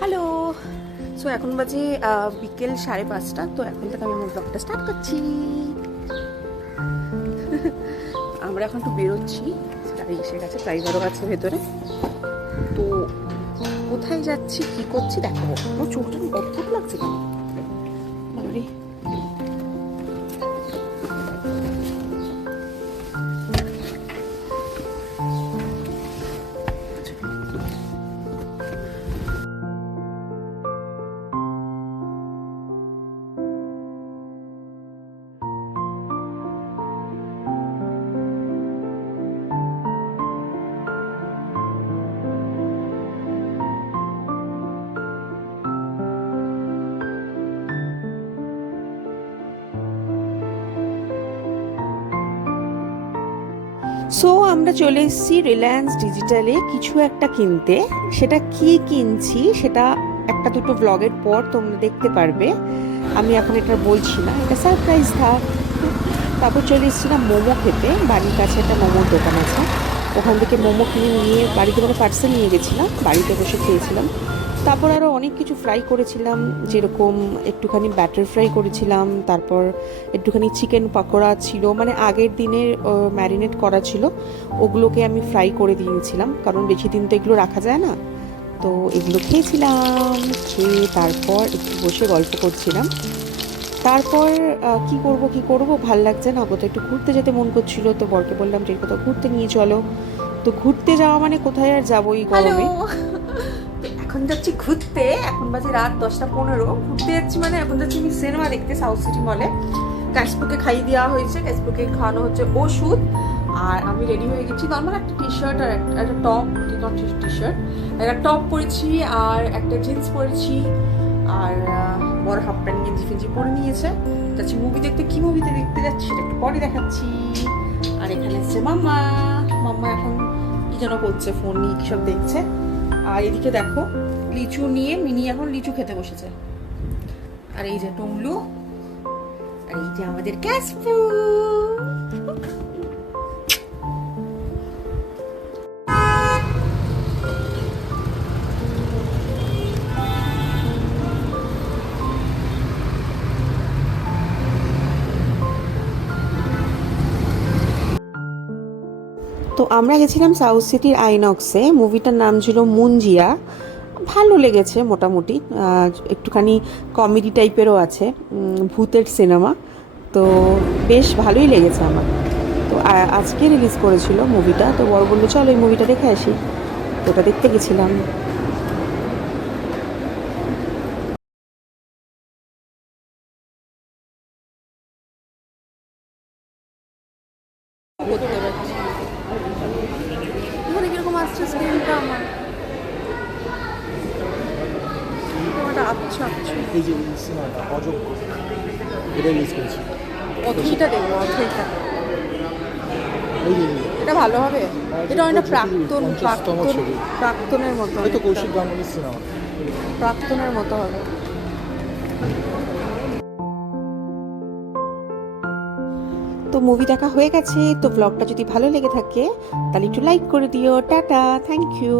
Hello. So এখন বাজে বিকেল 5:30। তো এখন থেকে আমি আমার ব্লগটা স্টার্ট করছি। আমরা এখন একটু বেরোচ্ছি, গাড়ি এসে গেছে, ড্রাইভারও আছে ভেতরে। তো কোথায় যাচ্ছি, কি করছি দেখাবো। আমার চোখটা অদ্ভুত লাগছে কেন বাবারে। সো আমরা চলে এসেছি রিলায়েন্স ডিজিটালে কিছু একটা কিনতে। সেটা কি কিনছি সেটা একটা দুটো ব্লগের পর তোমরা দেখতে পারবে। আমি এখন এটা বলছি না, এটা সারপ্রাইজ থাক। তারপর চলে এসেছিলাম মোমো খেতে। বাড়ির কাছে একটা মোমোর দোকান আছে, ওখান থেকে মোমো কিনে নিয়ে বাড়িতে মানে পার্সেল নিয়ে গেছিলাম, বাড়িতে বসে খেয়েছিলাম। তারপর আরও অনেক কিছু ফ্রাই করেছিলাম, যেরকম একটুখানি ব্যাটার ফ্রাই করেছিলাম, তারপর একটুখানি চিকেন পকোড়া ছিল, মানে আগের দিনের ম্যারিনেট করা ছিল, ওগুলোকে আমি ফ্রাই করে দিয়েছিলাম, কারণ বেশি দিন তো এগুলো রাখা যায় না। তো এগুলো খেয়েছিলাম, খেয়ে তারপর একটু বসে গল্প করছিলাম। তারপর কি করব ভাল লাগছে না, কোথাও একটু ঘুরতে যেতে মন করছিল। তো বরকে বললাম যে কোথাও ঘুরতে নিয়ে চলো। তো ঘুরতে যাওয়া মানে কোথায় আর যাবো এই গরমে। এখন যাচ্ছি ঘুরতে, এখন বাজে রাত 10:15। ঘুরতে যাচ্ছি মানে এখন যাচ্ছি আমি সিনেমা দেখতে সাউথ সিটি মলে। ক্যাশপুকে খাইয়ে দেওয়া হয়েছে, ক্যাশপুকে খাওয়ানো হচ্ছে ওষুধ। আর আমি রেডি হয়ে গেছি, নর্মাল একটা টি শার্ট আর একটা টপ, টি শার্ট একটা টপ পরেছি আর একটা জিন্স পরেছি, আর বড় হাফ প্যান্ট গেঞ্জি ফেঞ্জি পরে নিয়েছে। যাচ্ছি মুভি দেখতে। কি মুভিতে দেখতে যাচ্ছি সেটা একটু পরে দেখাচ্ছি। আর এখানে এসছে মাম্মা। মাম্মা এখন কি যেন করছে, ফোন নিয়ে কি সব দেখছে। আর এদিকে দেখো লিচু নিয়ে মিনি এখন লিচু খেতে বসেছে। আর এই যে টমলু, আর এই যে আমাদের ক্যাশপু। তো আমরা গেছিলাম সাউথ সিটির আইনক্সে, মুভিটার নাম ছিল মুঞ্জিয়া। ভালো লেগেছে মোটামুটি, একটুখানি কমেডি টাইপেরও আছে, ভূতের সিনেমা। তো বেশ ভালোই লেগেছে আমার। তো আজকে রিলিজ করেছিল মুভিটা, তো বড় বললো চলো এই মুভিটা দেখে আসি। তো ওটা দেখতে গেছিলাম। করতে পারছি মানে কিরকম আসছে স্ক্রিনটা আমার, আচ্ছা আচ্ছা। এই যে সিনেমাটা অযোগ্য, এটা রিলিজ করেছি। অথইটা দেখবো, অথইটা এই যে এটা ভালো হবে। এটা অনেকটা প্রাক্তন 50তম ছবি। প্রাক্তনের মতো, হয়তো কৌশিক গাঙ্গুলির সিনেমা। প্রাক্তনের মতো হবে। তো মুভি দেখা হয়ে গেছে। তো ব্লগটা যদি ভালো লেগে থাকে তাহলে একটু লাইক করে দিও। টাটা, থ্যাংক ইউ।